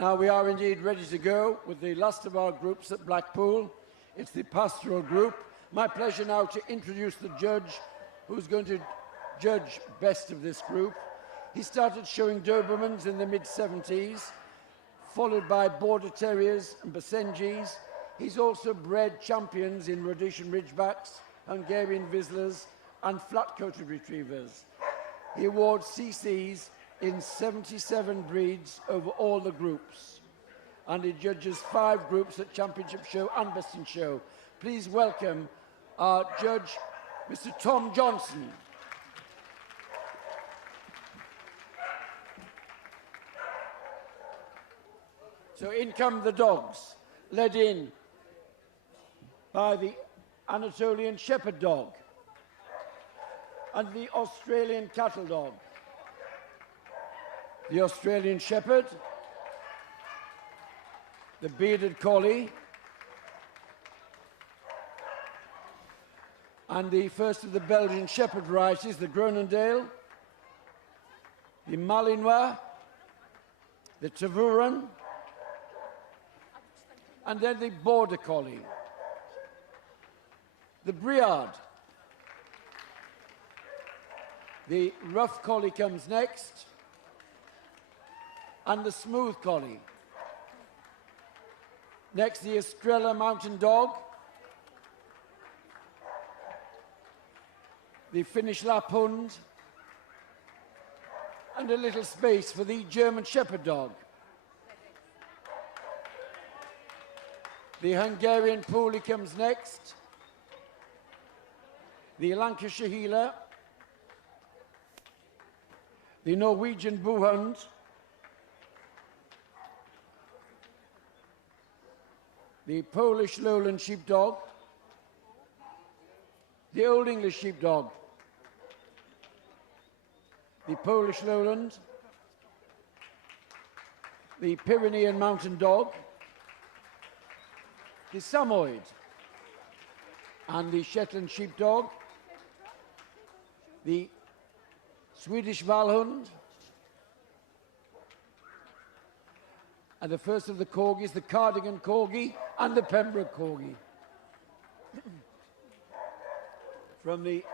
Now we are indeed ready to go with the last of our groups at Blackpool. It's the Pastoral Group. My pleasure now to introduce the judge who's going to judge best of this group. He started showing Dobermans in the mid-70s, followed by Border Terriers and Basenjis. He's also bred champions in Rhodesian Ridgebacks, Hungarian Vizslas and flat-coated Retrievers. He awards CCs in 77 breeds over all the groups. And he judges 5 groups at Championship Show and Best in Show. Please welcome our judge, Mr. Tom Johnson. So in come the dogs, led in by the Anatolian Shepherd Dog and the Australian Cattle Dog. The Australian Shepherd, the Bearded Collie, and the first of the Belgian Shepherd varieties, the Groenendael, the Malinois, the Tervuren, and then the Border Collie. The Briard, the Rough Collie comes next, and the Smooth Collie. Next, the Estrella Mountain Dog, the Finnish Lapphund, and a little space for the German Shepherd Dog. The Hungarian Puli comes next, the Lancashire Heeler, the Norwegian Buhund, the Polish Lowland Sheepdog, the Old English Sheepdog, the Polish Lowland, the Pyrion Mountain Dog, the Samoyed, and the Shetland Sheepdog, the Swedish Valens, and the first of the Corgis, the Cardigan Corgi and the Pembroke Corgi. From the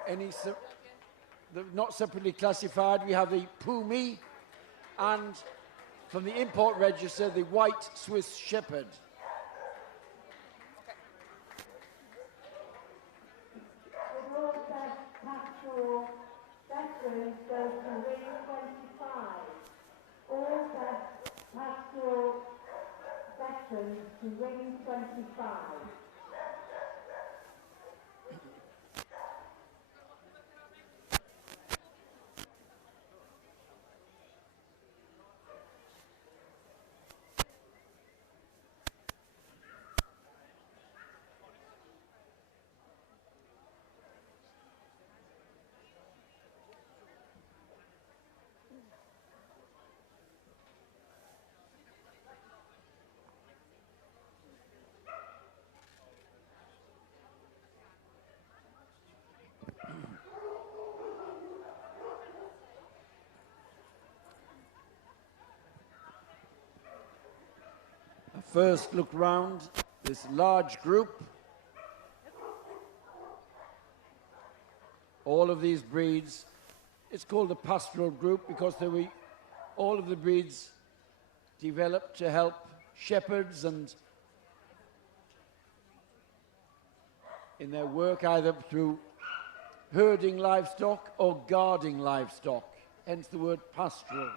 not separately classified, we have the Pumi, and from the import register, the White Swiss Shepherd. The Lord said pastoral veterans go to ring 25. All said pastoral veterans to ring 25. First look round this large group. All of these breeds, it's called the Pastoral Group because all of the breeds developed to help shepherds and in their work either through herding livestock or guarding livestock, hence the word pastoral.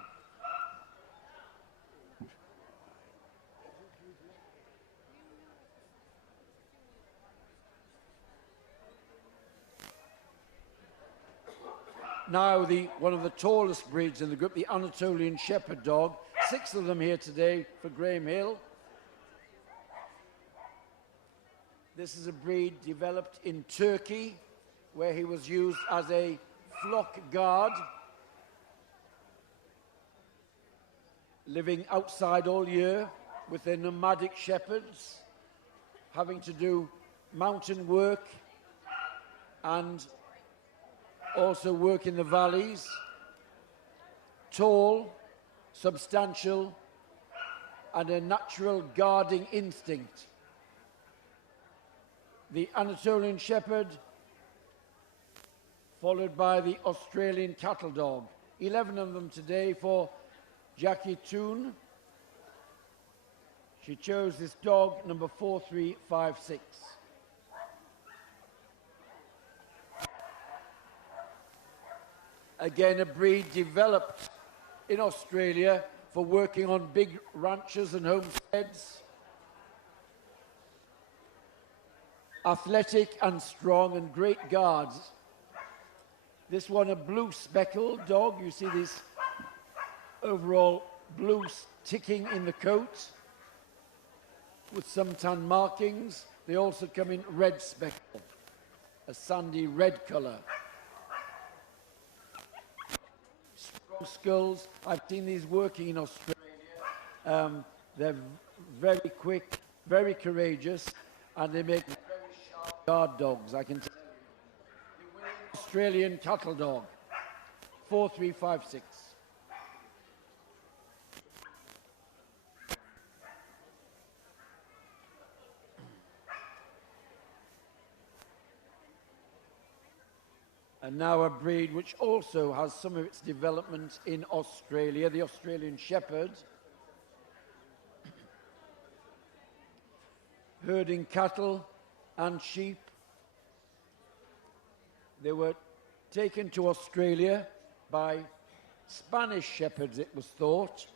Now one of the tallest breeds in the group, the Anatolian Shepherd Dog. 6 of them here today for Graham Hill. This is a breed developed in Turkey, where he was used as a flock guard, living outside all year with their nomadic shepherds, having to do mountain work and also work in the valleys. Tall, substantial, and a natural guarding instinct. The Anatolian Shepherd, followed by the Australian Cattle Dog. 11 of them today for Jackie Toon. She chose this dog, number 4356. Again, a breed developed in Australia for working on big ranches and homesteads. Athletic and strong and great guards. This one, a blue speckled dog. You see this overall blue ticking in the coat with some tan markings. They also come in red speckle, a sandy red colour. Strong skulls. I've seen these working in Australia. They're very quick, very courageous, and they make very sharp guard dogs, I can tell you. The winning Australian Cattle Dog, 4356. And now a breed which also has some of its development in Australia, the Australian Shepherd. Herding cattle and sheep. They were taken to Australia by Spanish shepherds, it was thought.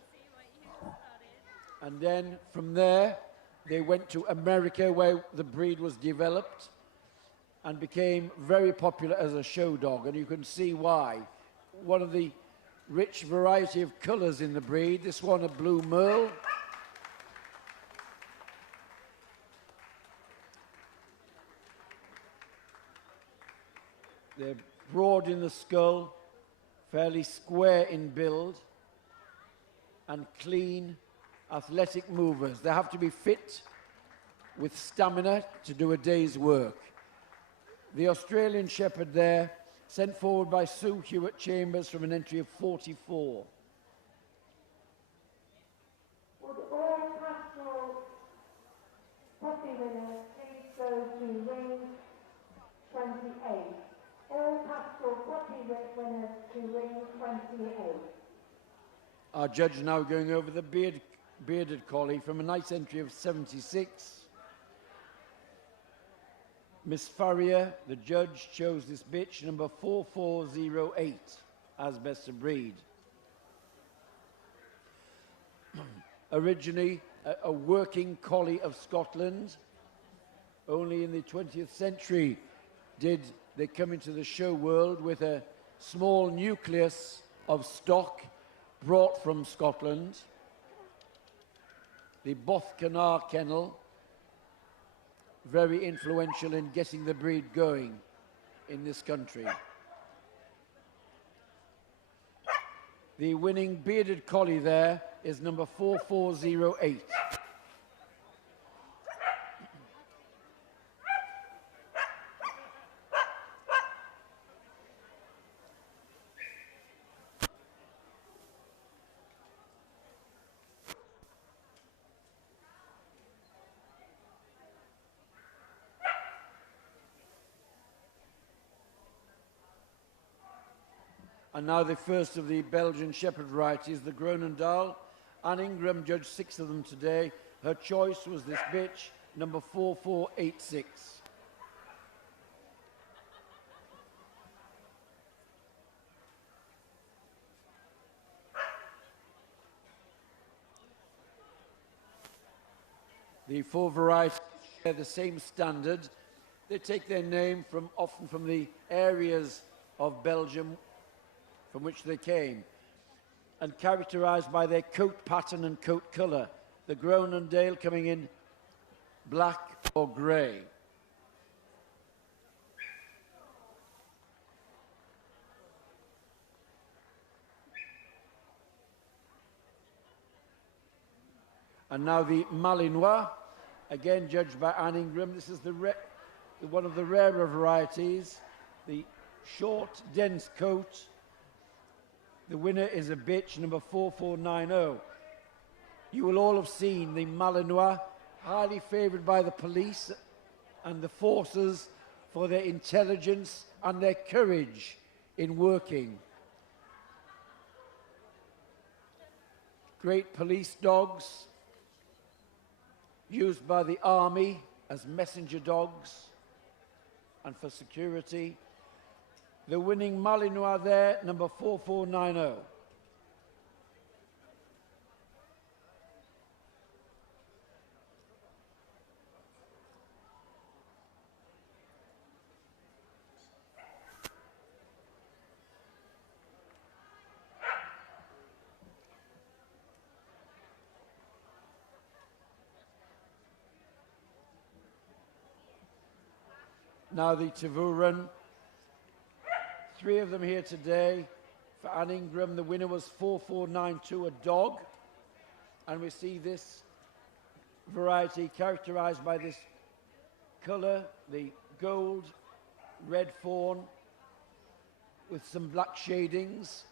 And then from there, they went to America where the breed was developed and became very popular as a show dog, and you can see why. One of the rich variety of colours in the breed, this one a blue merle. They're broad in the skull, fairly square in build, and clean, athletic movers. They have to be fit with stamina to do a day's work. The Australian Shepherd there, sent forward by Sue Hewitt-Chambers from an entry of 44. Would all pastoral puppy winners please go to ring 28? All pastoral puppy winners to ring 28. Our judge now going over the bearded collie from a nice entry of 76. Miss Farrier, the judge, chose this bitch, number 4408, as best of breed. Originally a working collie of Scotland. Only in the 20th century did they come into the show world with a small nucleus of stock brought from Scotland. The Bothcanar kennel, very influential in getting the breed going in this country. The winning bearded collie there is number 4408. And now the first of the Belgian Shepherd varieties, the Groenendaal. Anne Ingram judged 6 of them today. Her choice was this bitch, number 4486. The 4 varieties share the same standard. They take their name often from the areas of Belgium from which they came, and characterized by their coat pattern and coat color. The Groenendaal coming in black or gray. And now the Malinois, again judged by Anne Ingram. This is one of the rarer varieties, the short, dense coat. The winner is a bitch, number 4490. You will all have seen the Malinois, highly favoured by the police and the forces for their intelligence and their courage in working. Great police dogs used by the army as messenger dogs and for security. The winning Malinois there, number 4490. Now the Tavuran. 3 of them here today. For Anne Ingram, the winner was 4492, a dog. And we see this variety characterized by this color, the gold, red fawn, with some black shadings.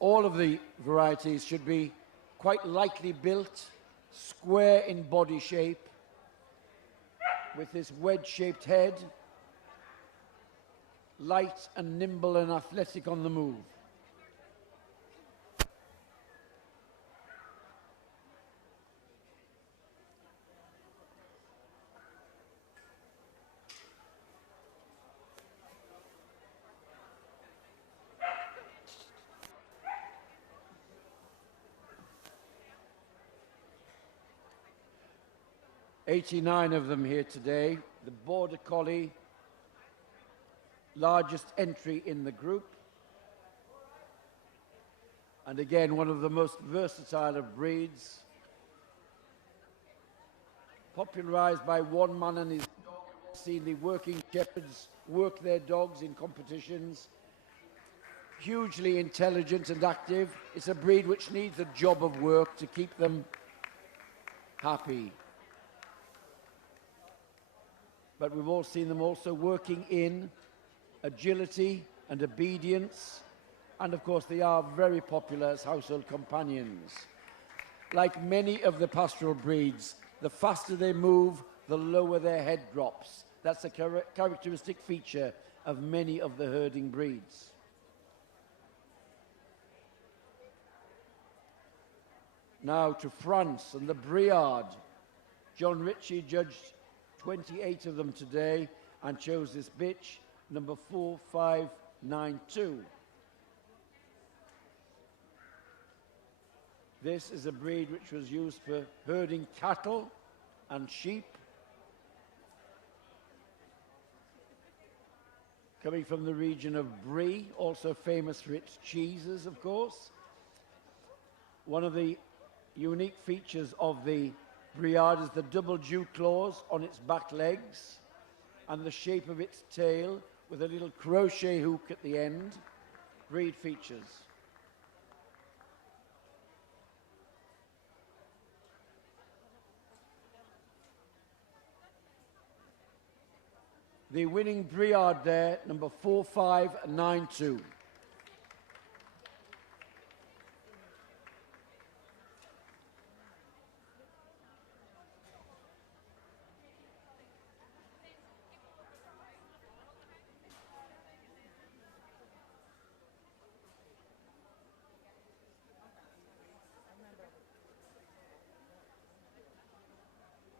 All of the varieties should be quite lightly built, square in body shape, with this wedge-shaped head, light and nimble and athletic on the move. $89 of them here today. The Border Collie, largest entry in the group. And again, one of the most versatile of breeds. Popularized by one man and his dog. We've seen the working shepherds work their dogs in competitions. Hugely intelligent and active. It's a breed which needs a job of work to keep them happy. But we've all seen them also working in agility and obedience. And of course, they are very popular as household companions. Like many of the pastoral breeds, the faster they move, the lower their head drops. That's a characteristic feature of many of the herding breeds. Now to France and the Briard. John Ritchie judged 28 of them today and chose this bitch, number 4592. This is a breed which was used for herding cattle and sheep. Coming from the region of Brie, also famous for its cheeses, of course. One of the unique features of the Briard is the double dew claws on its back legs and the shape of its tail with a little crochet hook at the end. Breed features. The winning Briard there, number 4592.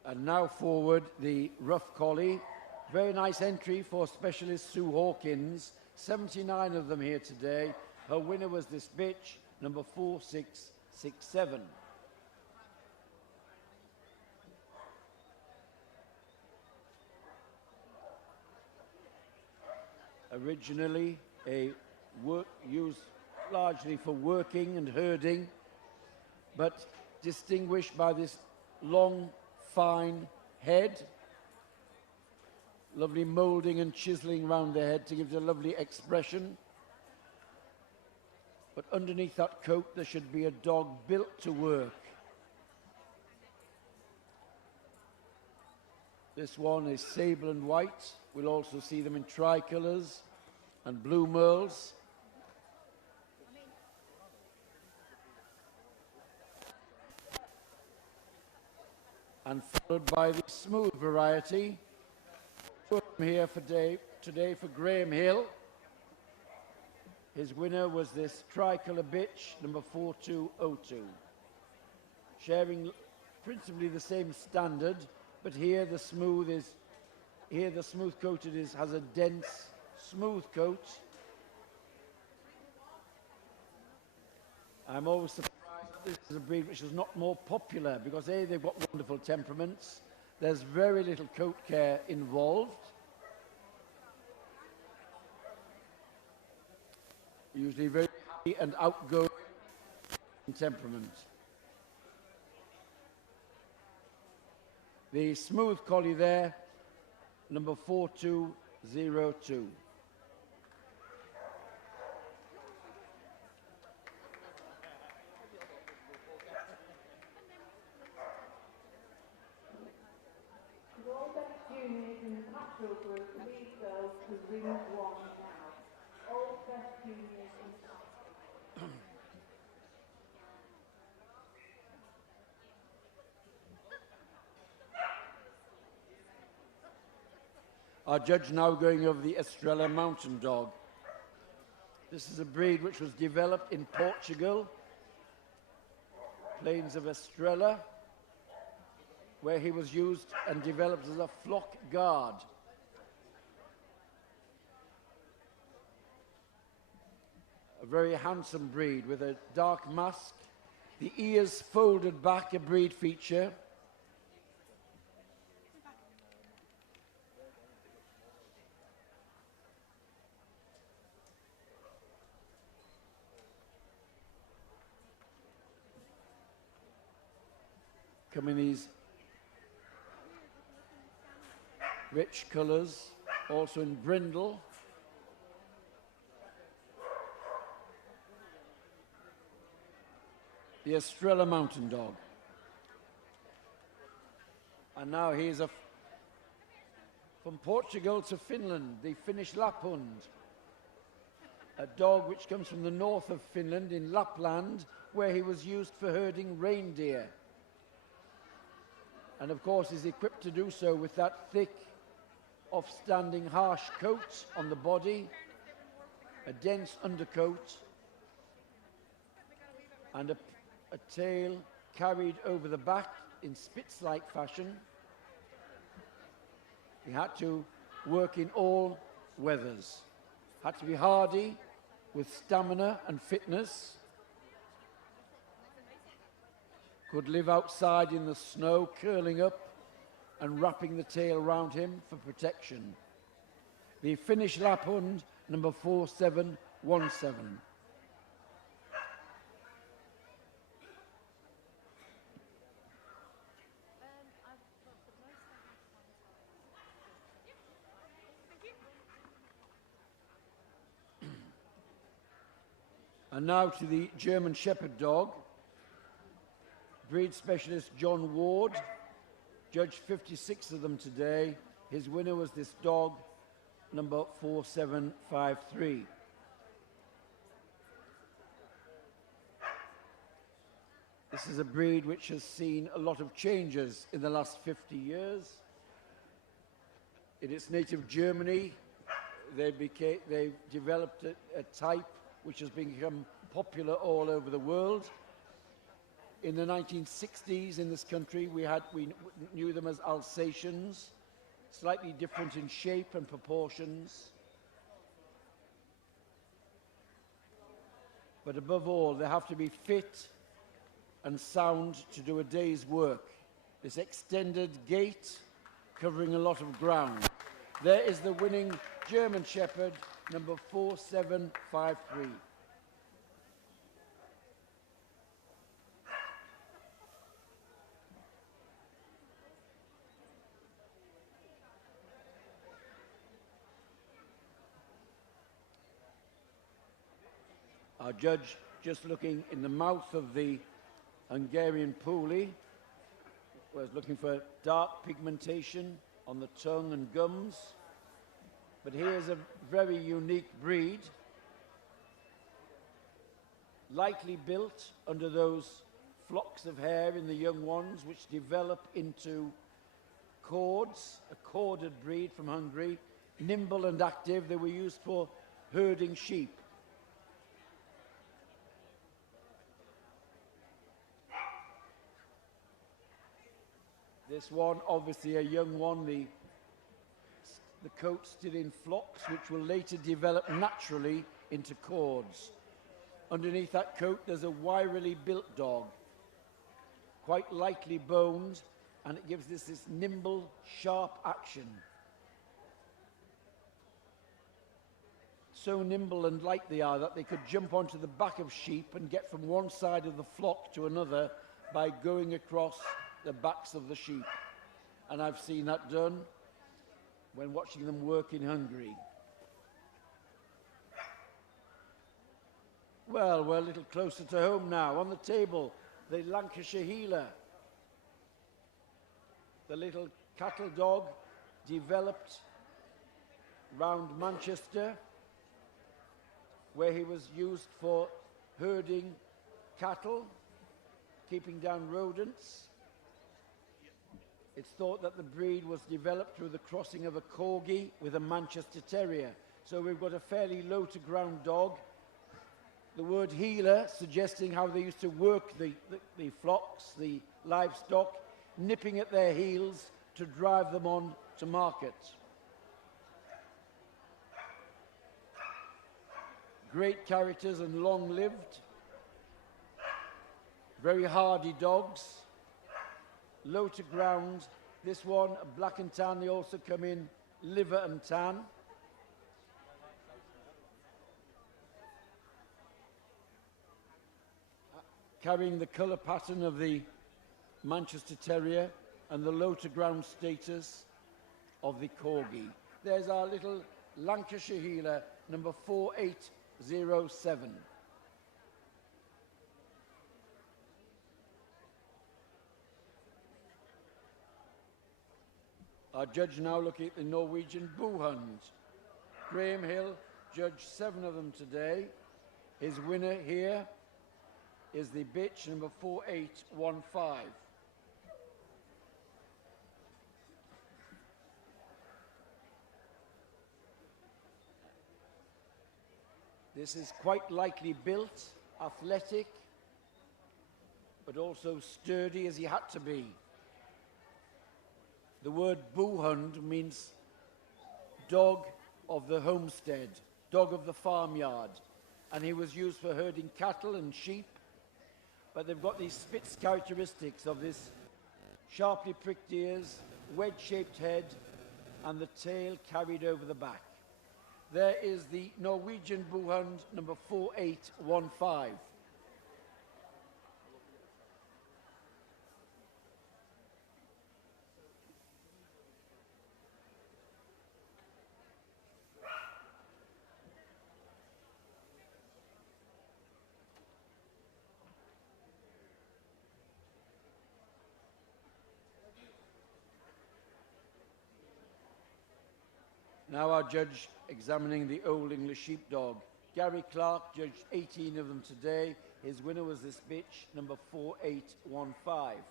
And now forward, the Rough Collie. Very nice entry for specialist Sue Hawkins. 79 of them here today. Her winner was this bitch, number 4667. Originally used largely for working and herding, but distinguished by this long, fine head. Lovely moulding and chiseling around the head to give it a lovely expression. But underneath that coat, there should be a dog built to work. This one is sable and white. We'll also see them in tricolours and blue merles. and followed by the smooth variety. So I'm here today for Graham Hill. His winner was this tricolour bitch, number 4202. Sharing principally the same standard, but here the smooth coated has a dense, smooth coat. I'm always surprised that this is a breed which is not more popular because A, they've got wonderful temperaments. There's very little coat care involved. Usually very happy and outgoing in temperament. The smooth collie there, number 4202. All best juniors in the Pastoral Group, please go to ring 1 now. All best juniors in Our judge now going over the Estrella Mountain Dog. This is a breed which was developed in Portugal, plains of Estrella, where he was used and developed as a flock guard. A very handsome breed with a dark mask, the ears folded back, a breed feature. Come in these rich colours, also in brindle. The Estrella Mountain Dog. And now he's from Portugal to Finland, the Finnish Lapphund. A dog which comes from the north of Finland in Lapland, where he was used for herding reindeer. And of course is equipped to do so with that thick, offstanding, harsh coat on the body, a dense undercoat, and a tail carried over the back in Spitz-like fashion. He had to work in all weathers. Had to be hardy, with stamina and fitness. Could live outside in the snow, curling up and wrapping the tail around him for protection. The Finnish Lapphund, number 4717. And now to the German Shepherd dog. Breed specialist John Ward judged 56 of them today. His winner was this dog, number 4753. This is a breed which has seen a lot of changes in the last 50 years. In its native Germany, they developed a type which has become popular all over the world. In the 1960s in this country, we knew them as Alsatians, slightly different in shape and proportions. But above all, they have to be fit and sound to do a day's work. This extended gait covering a lot of ground. There is the winning German Shepherd, number 4753. Our judge just looking in the mouth of the Hungarian Puli, was looking for dark pigmentation on the tongue and gums. But here's a very unique breed, lightly built under those flocks of hair in the young ones, which develop into cords, a corded breed from Hungary, nimble and active. They were used for herding sheep. This one, obviously a young one, the coat still in flocks, which will later develop naturally into cords. Underneath that coat, there's a wirily built dog, quite lightly boned, and it gives this nimble, sharp action. So nimble and light they are that they could jump onto the back of sheep and get from one side of the flock to another by going across the backs of the sheep. And I've seen that done when watching them work in Hungary. Well, we're a little closer to home now. On the table, the Lancashire Heeler, the little cattle dog developed round Manchester, where he was used for herding cattle, keeping down rodents. It's thought that the breed was developed through the crossing of a Corgi with a Manchester Terrier. So we've got a fairly low-to-ground dog. The word heeler suggesting how they used to work the flocks, the livestock, nipping at their heels to drive them on to market. Great characters and long-lived. Very hardy dogs. Low to ground. This one, a black and tan. They also come in liver and tan. Carrying the colour pattern of the Manchester Terrier and the low to ground status of the Corgi. There's our little Lancashire Heeler, number 4807. Our judge now looking at the Norwegian Boohund. Graham Hill judged 7 of them today. His winner here is the bitch, number 4815. This is quite lightly built, athletic, but also sturdy as he had to be. The word Boohund means dog of the homestead, dog of the farmyard, and he was used for herding cattle and sheep, but they've got these Spitz characteristics of this sharply pricked ears, wedge-shaped head, and the tail carried over the back. There is the Norwegian Boohund, number 4815. Now our judge examining the Old English Sheepdog. Gary Clark judged 18 of them today. His winner was this bitch, number 4815.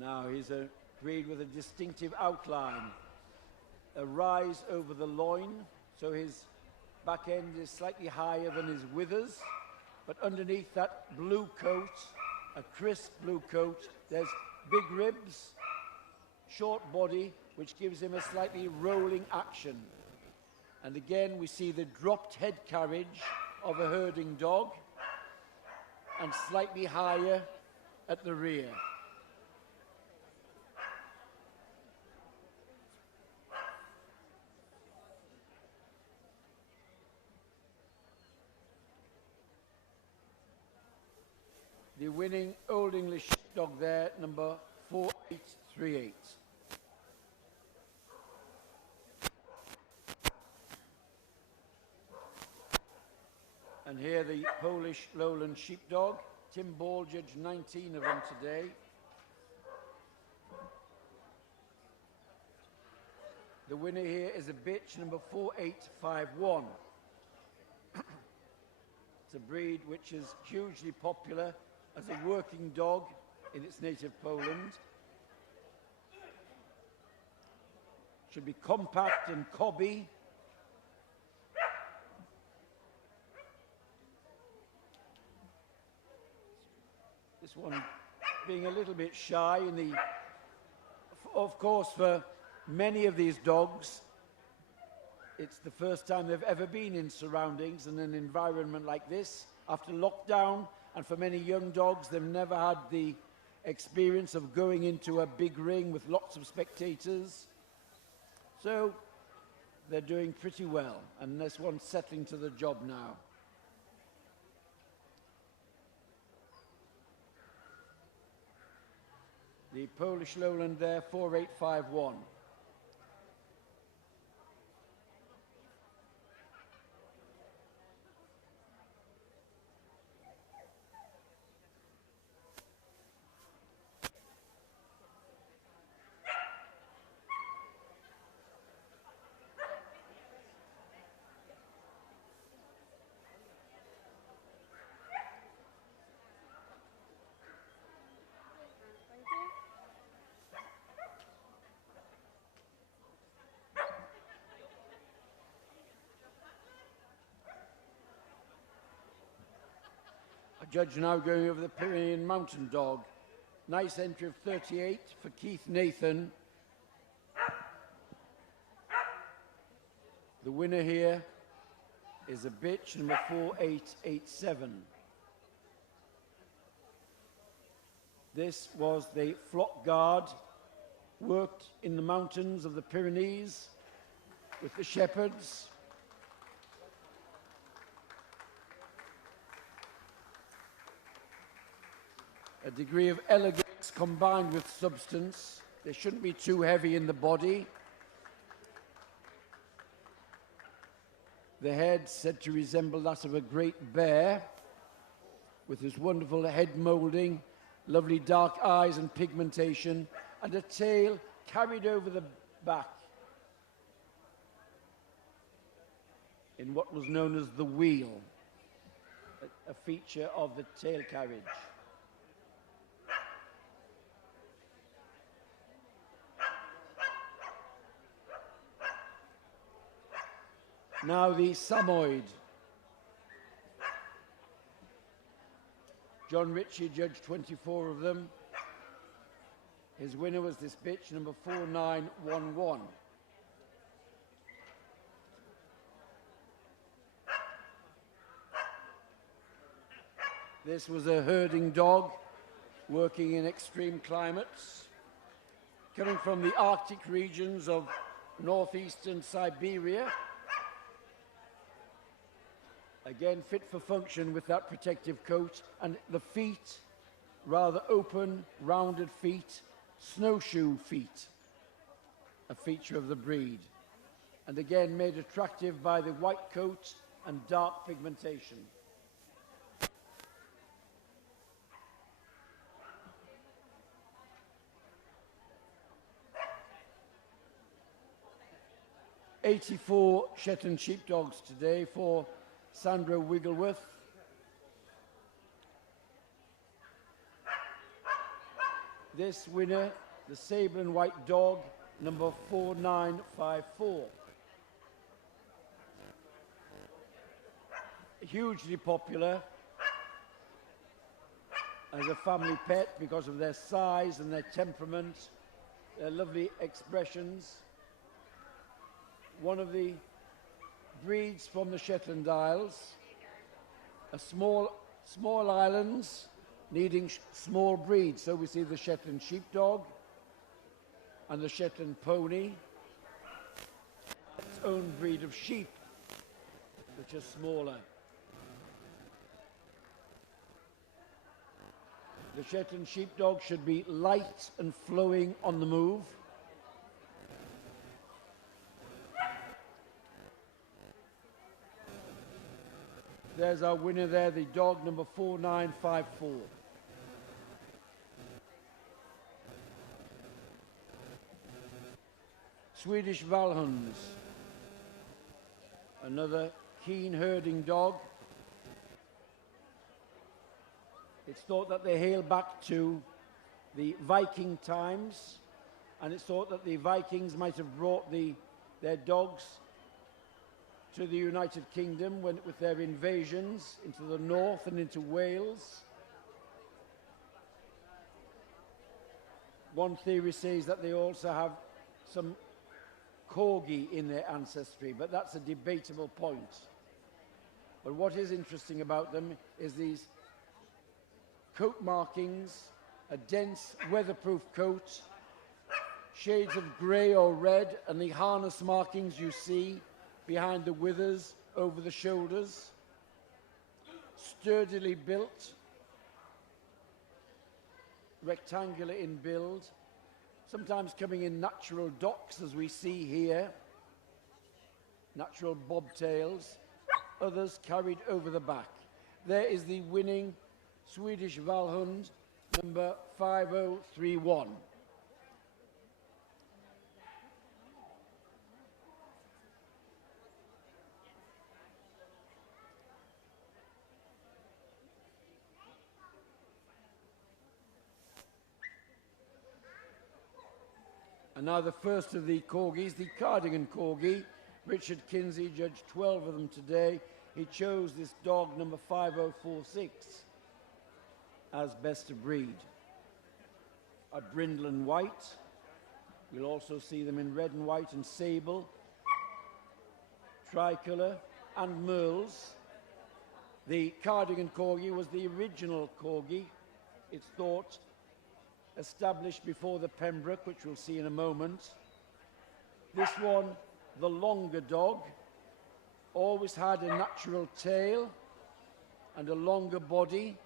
Now he's a breed with a distinctive outline. A rise over the loin, so his back end is slightly higher than his withers, but underneath that blue coat, a crisp blue coat, there's big ribs, short body, which gives him a slightly rolling action. And again, we see the dropped head carriage of a herding dog and slightly higher at the rear. The winning Old English dog there, number 4838. And here the Polish Lowland Sheepdog. Tim Ball judged 19 of them today. The winner here is a bitch, number 4851. It's a breed which is hugely popular as a working dog in its native Poland. Should be compact and cobby. This one being a little bit shy in the, of course, for many of these dogs, it's the first time they've ever been in surroundings and an environment like this after lockdown, and for many young dogs, they've never had the experience of going into a big ring with lots of spectators. So they're doing pretty well, and this one's settling to the job now. The Polish lowland there, 4851. Judge now going over the Pyrion Mountain Dog. Nice entry of 38 for Keith Nathan. The winner here is a bitch, number 4887. This was the flock guard, worked in the mountains of the Pyrenees with the shepherds. A degree of elegance combined with substance. They shouldn't be too heavy in the body. The head said to resemble that of a great bear, with his wonderful head moulding, lovely dark eyes and pigmentation, and a tail carried over the back in what was known as the wheel, a feature of the tail carriage. Now the Samoyed. John Ritchie judged 24 of them. His winner was this bitch, number 4911. This was a herding dog working in extreme climates, coming from the Arctic regions of northeastern Siberia. Again, fit for function with that protective coat, and the feet, rather open, rounded feet, snowshoe feet, a feature of the breed. And again, made attractive by the white coat and dark pigmentation. '84 Shetland Sheepdogs today for Sandra Wiggleworth. This winner, the sable and white dog, number 4954. Hugely popular as a family pet because of their size and their temperament, their lovely expressions. One of the breeds from the Shetland Isles, a small islands needing small breeds. So we see the Shetland Sheepdog and the Shetland Pony, its own breed of sheep, which are smaller. The Shetland Sheepdog should be light and flowing on the move. There's our winner there, the dog number 4954. Swedish Valens, another keen herding dog. It's thought that they hail back to the Viking times, and it's thought that the Vikings might have brought their dogs to the United Kingdom with their invasions into the north and into Wales. One theory says that they also have some Corgi in their ancestry, but that's a debatable point. But what is interesting about them is these coat markings, a dense weatherproof coat, shades of grey or red, and the harness markings you see behind the withers, over the shoulders, sturdily built, rectangular in build, sometimes coming in natural docks as we see here, natural bobtails, others carried over the back. There is the winning Swedish Valhund, number 5031. And now the first of the Corgis, the Cardigan Corgi. Richard Kinsey judged 12 of them today. He chose this dog, number 5046, as best of breed. A brindle and white. We'll also see them in red and white and sable, tricolour and merles. The Cardigan Corgi was the original Corgi. It's thought established before the Pembroke, which we'll see in a moment. This one, the longer dog, always had a natural tail and a longer body.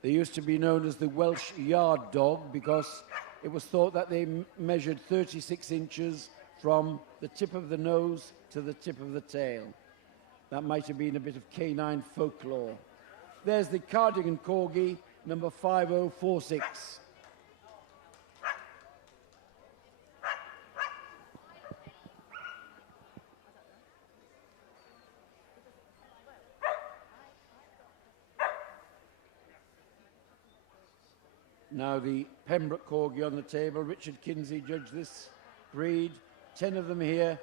They used to be known as the Welsh yard dog because it was thought that they measured 36 inches from the tip of the nose to the tip of the tail. That might have been a bit of canine folklore. There's the Cardigan Corgi, number 5046. Now the Pembroke Corgi on the table. Richard Kinsey judged this breed. 10 of them here.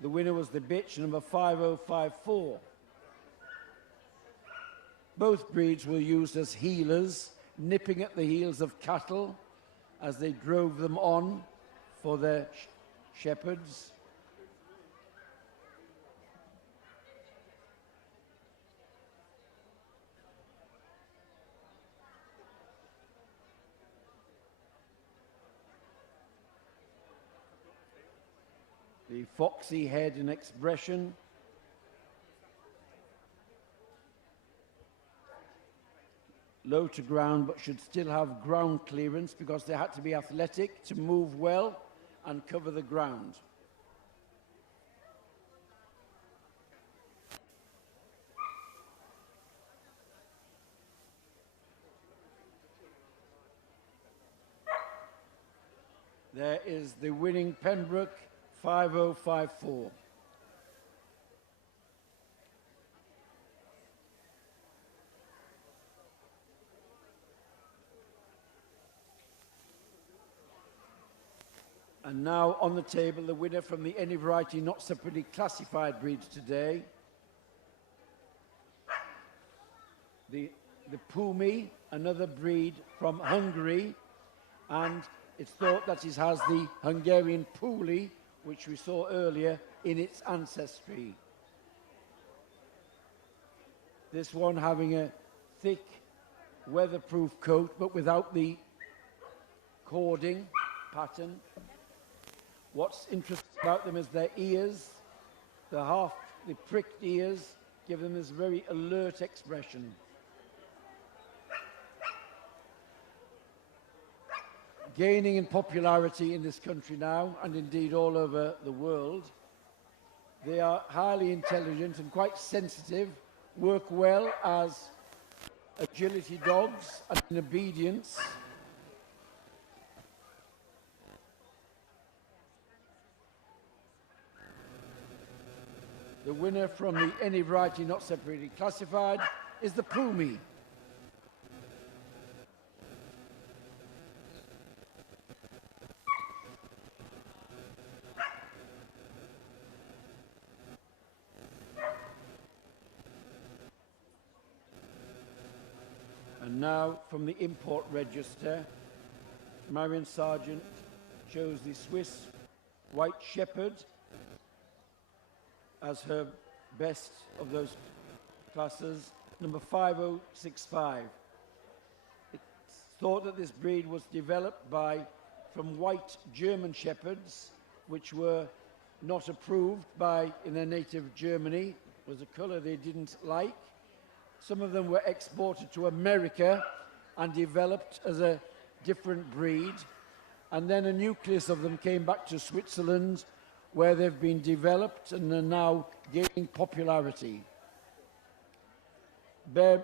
The winner was the bitch, number 5054. Both breeds were used as heelers, nipping at the heels of cattle as they drove them on for their shepherds. The foxy head and expression. Low to ground, but should still have ground clearance because they had to be athletic to move well and cover the ground. There is the winning Pembroke 5054. And now on the table, the winner from the any variety not separately classified breeds today. The Pumi, another breed from Hungary, and it's thought that it has the Hungarian Puli, which we saw earlier, in its ancestry. This one having a thick, weatherproof coat, but without the cording pattern. What's interesting about them is their ears, the pricked ears, give them this very alert expression. Gaining in popularity in this country now, and indeed all over the world. They are highly intelligent and quite sensitive, work well as agility dogs and in obedience. The winner from the any variety not separately classified is the Pumi. And now from the import register, Marion Sargent chose the Swiss White Shepherd as her best of those classes, number 5065. It's thought that this breed was developed from white German Shepherds, which were not approved in their native Germany. It was a colour they didn't like. Some of them were exported to America and developed as a different breed. And then a nucleus of them came back to Switzerland, where they've been developed and are now gaining popularity. Bear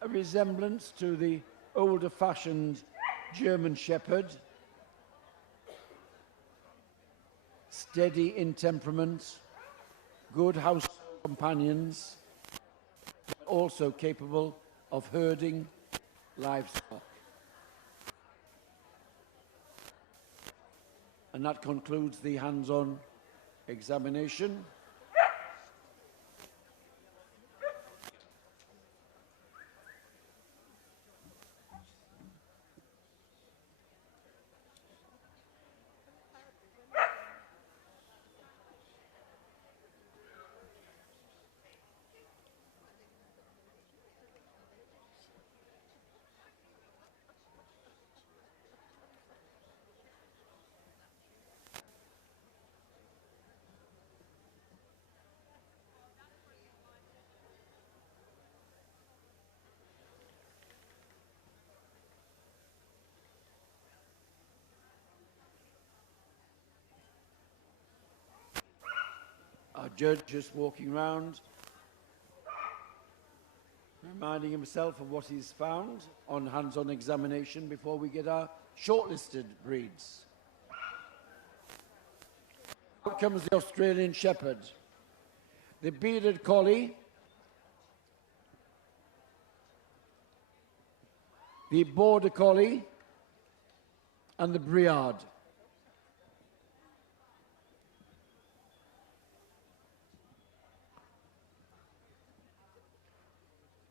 a resemblance to the older-fashioned German Shepherd, steady in temperament, good house companions, also capable of herding livestock. And that concludes the hands-on examination. Our judge just walking round, reminding himself of what he's found on hands-on examination before we get our shortlisted breeds. Out comes the Australian Shepherd, the Bearded Collie, the Border Collie, and the Briard.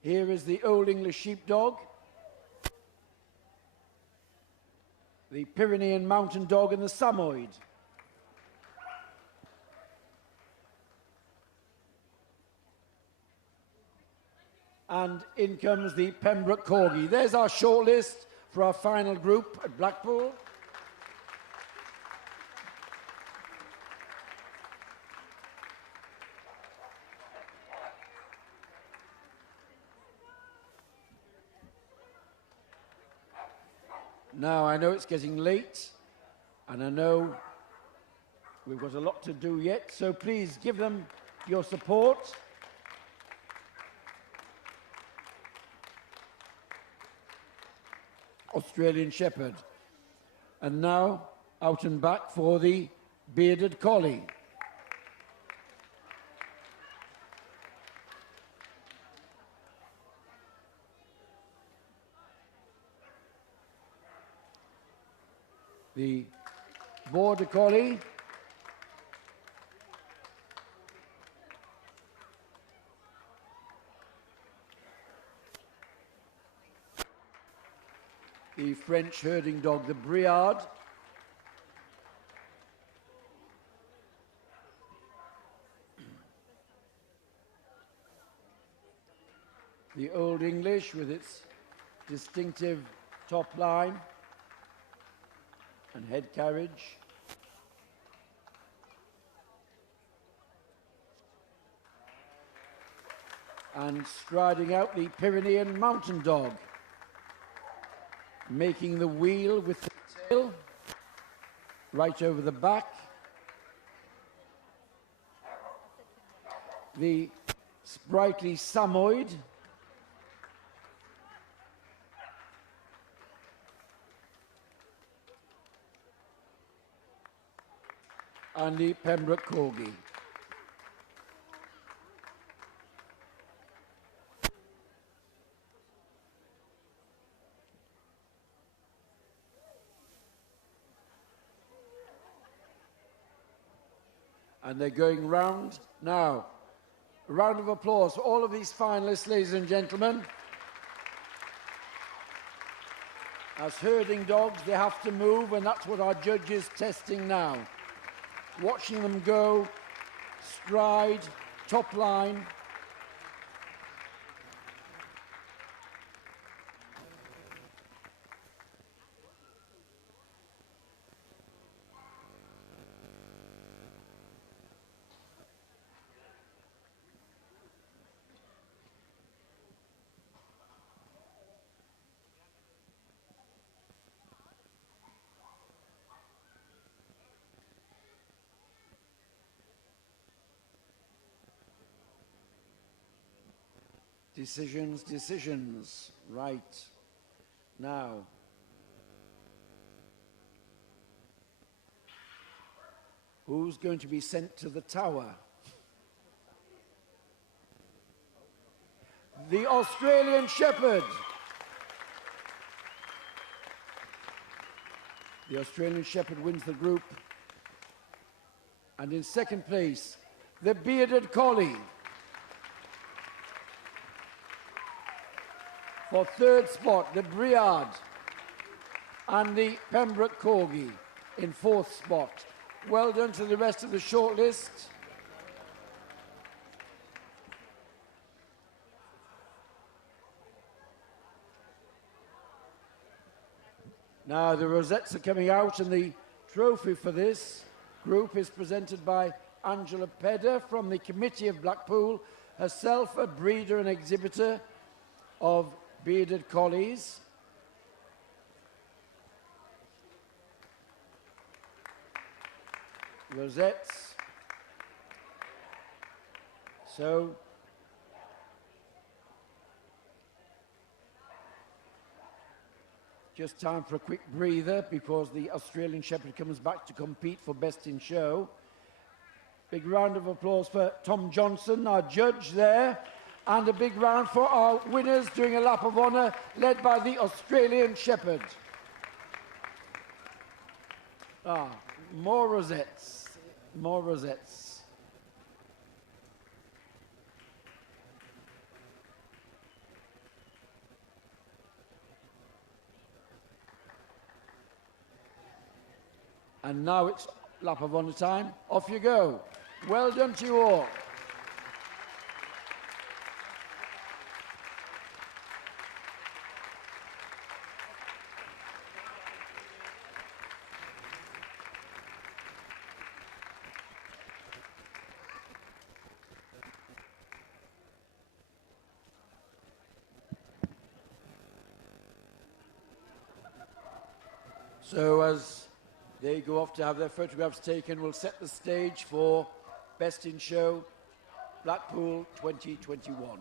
Here is the Old English Sheepdog, the Pyrion Mountain Dog, and the Samoyed. And in comes the Pembroke Corgi. There's our shortlist for our final group at Blackpool. Now, I know it's getting late, and I know we've got a lot to do yet, so please give them your support. Australian Shepherd. And now, out and back for the Bearded Collie. The Border Collie, the French herding dog, the Briard, the Old English with its distinctive top line and head carriage, and striding out the Pyrion Mountain Dog, making the wheel with the tail right over the back, the sprightly Samoyed, and the Pembroke Corgi. And they're going round. Now, a round of applause for all of these finalists, ladies and gentlemen. As herding dogs, they have to move, and that's what our judge is testing now. Watching them go, stride, top line. Decisions, decisions. Right. Now. Who's going to be sent to the tower? The Australian Shepherd. The Australian Shepherd wins the group. And in second place, the Bearded Collie. For third spot, the Briard and the Pembroke Corgi in fourth spot. Well done to the rest of the shortlist. Now the rosettes are coming out, and the trophy for this group is presented by Angela Pedder from the Committee of Blackpool, herself a breeder and exhibitor of bearded collies. Rosettes. So, just time for a quick breather because the Australian Shepherd comes back to compete for Best in Show. Big round of applause for Tom Johnson, our judge there. And a big round for our winners doing a lap of honour, led by the Australian Shepherd. Ah, more rosettes, more rosettes. And now it's lap of honour time. Off you go. Well done to you all. So as they go off to have their photographs taken, we'll set the stage for Best in Show Blackpool 2021.